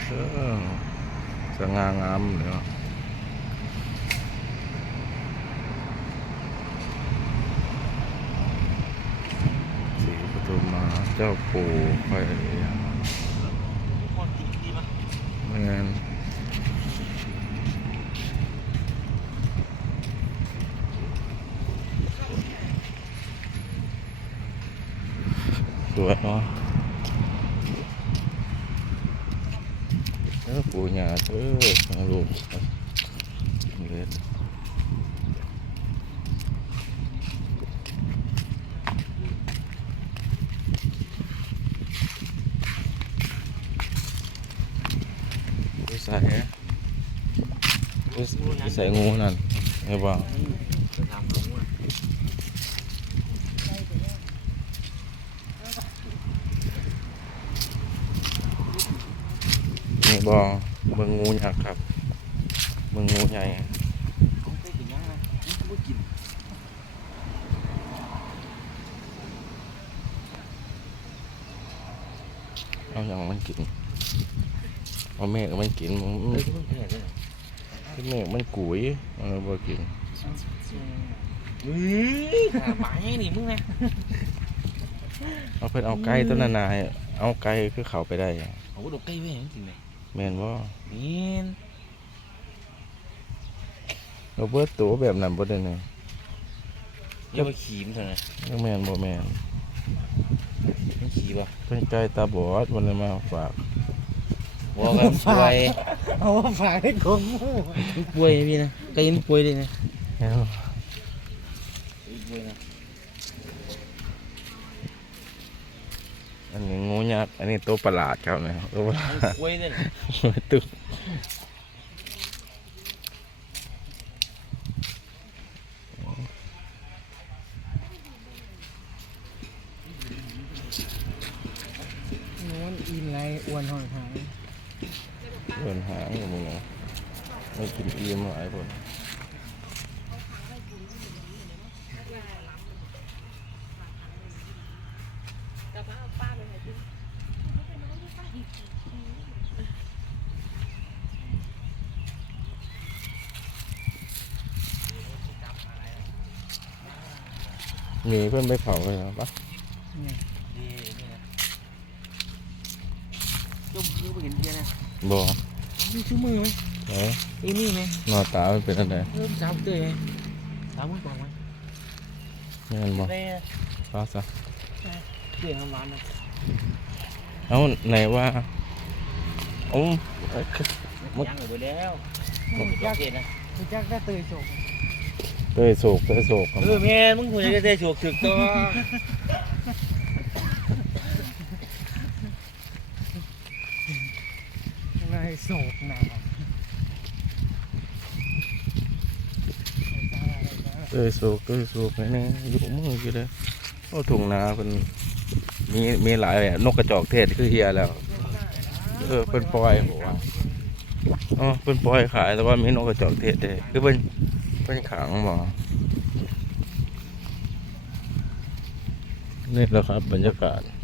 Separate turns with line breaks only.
สง่างามเลยว่ะศรีปทุมมาเจ้าปู่ไปเงินสวยเนาะปู่ย่าของลูกเล่นใส่งูนั่นไงบ้างนี่บอเบิ่งงูยักษ์ครับเบิ่งงูใหญ่เอาอย่างมันกินเอาเมฆมันกินเมฆมันกุ๋ยมันบ่กิน
หมาให้หนิมึงไง
เอาเพิ่นเอาไก่ต้นนายเอาไก่คือเขาไปได้
เอาดอกไก่ไว้จริงเลย
แม่นบ่
แม่น
เราเบิดตัวแบบนั้นบ่ได้นี่
เรียกว่าขีมเท่านั้น
แม่นบ่แม่น
ไม่ขีป่ะ
เพิ่นไก่ตาบอดมันเลยมาฝาก
ว่ากันป่วย
เอาฝากให้คน
ป่วยพี่นะไก่มันป่วยเลยนะ
อันนี้งูยักษ์อันนี้ตัวประหลาดครับเนี่ยตัวประหลาด
ป่วยเลย
ตึก
มันอินไรอ้วนหอยหาง
เดินหางอย่างนี้ไม่กินอิ่มหลายคนมีเพื่อนไปเผาเลยนะปะ
จุ่มมือไปเห็นเพี้ยนะ
บ่
มีชื่อมือไหมนี่ไหม
หน้าตาเป็นอะไร
เริ่มสาวเตยสาวมือก่อนไหม
นี่มันบ่ฟ้าซะ
เปลี่ยนคำร้านนะ
เอาไหนว่าโอ้
มันยังอยู่แล้วมันยักษ์นะ
มันยักษ์ได้เตยโศก
เตยโศก
แม่มึงควรจะได้โศกถึกตัว
นายโศกหนา
เตยโศกนี่อยู่มือกี่เลยโอ้ถุงนาเป็นมีหลายแบบนกกระจอกเทศคือเฮียแล้วเป็นปล่อยผมว่าเป็นปล่อยขายแต่ว่ามีนกกระจอกเทศได้คือเป็นขังบ่นี่แหละครับบรรยากาศ